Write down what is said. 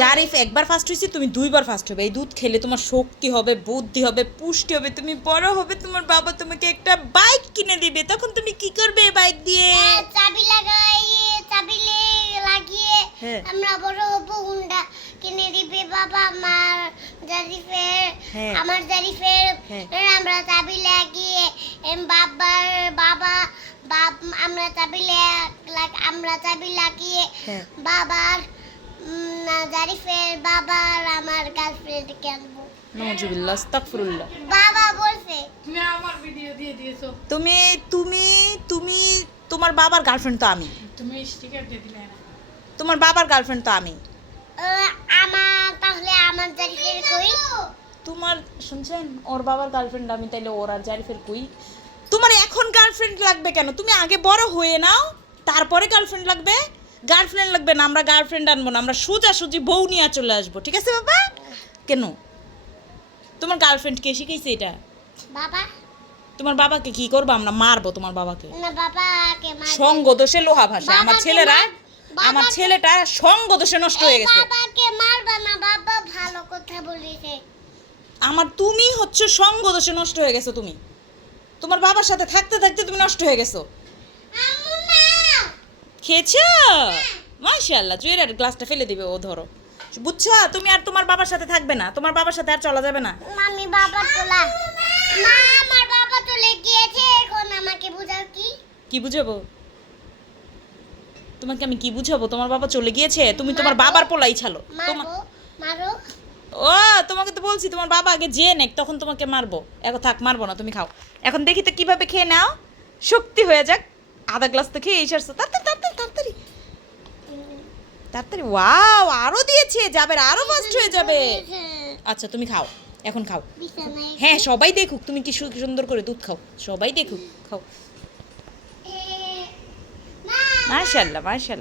জারিফ একবার ফার্স্ট হয়েছে, তুমি দুইবার ফার্স্ট হবে। এই দুধ খেলে তোমার শক্তি হবে, বুদ্ধি হবে, পুষ্টি হবে, তুমি বড় হবে, তোমার বাবা তোমাকে একটা বাইক কিনে দিবে। তখন তুমি কি করবে বাইক দিয়ে? চাবি লাগিয়ে আমরা বড় হবো, হুন্ডা কিনে দিবে বাবা আমার জারিফের। আমার জারিফের আমরা চাবি লাগিয়ে বাবা আমরা চাবি লাগিয়ে বাবার জারিফের বাবার আমার গার্লফ্রেন্ডকে আনবো। নাউজুবিল্লাহ, আস্তাগফিরুল্লাহ। বাবা বলছে তুমি আমার ভিডিও দিয়ে দিয়েছো। তুমি তুমি তুমি তোমার বাবার গার্লফ্রেন্ড তো আমি। তুমি স্টিকার দিয়ে দিলে না। তোমার বাবার গার্লফ্রেন্ড তো আমি। তাহলে আমার জারিফের কই? তোমার শুনছেন, ওর বাবার গার্লফ্রেন্ড আমি, তাইলে ওর আর জারিফের কই? তোমার এখন গার্লফ্রেন্ড লাগবে কেন? তুমি আগে বড় হয়ে নাও, তারপরে গার্লফ্রেন্ড লাগবে। গার্লফ্রেন্ড লাগবে না, আমরা গার্লফ্রেন্ড আনবো না, আমরা সোজাসুজি বউ নিয়ে চলে আসবো। ঠিক আছে বাবা? কেন? তোমার গার্লফ্রেন্ড কে শিখাইছে এটা? বাবা। তোমার বাবাকে কি করবো আমরা? মারবো তোমার বাবাকে। না, বাবাকে মারবে। সঙ্গ দোষে লোহা ভাসে। আমার ছেলেটা সঙ্গ দোষে নষ্ট হয়ে গেছে। বাবাকে মারবা না, বাবা ভালো কথা বলেছে। তুমি হচ্ছে সঙ্গ দোষে নষ্ট হয়ে গেছো। তুমি তোমার বাবার সাথে থাকতে থাকতে তুমি নষ্ট হয়ে গেছো। আম্মু না। খেয়েছো? মাশাআল্লাহ, জুয়েলের গ্লাসটা ফেলে দিবে ও, ধরো। বুঝছো? তুমি আর তোমার বাবার সাথে থাকবে না, তোমার বাবার সাথে আর চলা যাবে না। মামি বাবা তোলা। মা, আমার বাবা চলে গিয়েছে, এখন আমাকে বুঝাও কি? কি বুঝাবো তোমাকে? আমি কি বুঝাবো? তোমার বাবা চলে গিয়েছে, তুমি তোমার বাবার পোলাই ছালো। মারো। ও, তোমাকে তো বলছি তোমার বাবা আগে যে নেক, তখন তোমাকে মারবো। এখন থাক, মারবো না, তুমি খাও। এখন দেখি তো কিভাবে খেয়ে নাও, শক্তি হয়ে যাক। আধা গ্লাস তো খেয়ে এসেছো, তাড়াতাড়ি তাড়াতাড়ি তাড়াতাড়ি তাড়াতাড়ি। ওয়াও, আরো দিয়েছে, যাবে আরো ফাস্ট হয়ে যাবে। আচ্ছা তুমি খাও, এখন খাও। হ্যাঁ, সবাই দেখুক তুমি কি সুন্দর করে দুধ খাও, সবাই দেখুক, খাও। মাশাআল্লাহ মাশাআল্লাহ।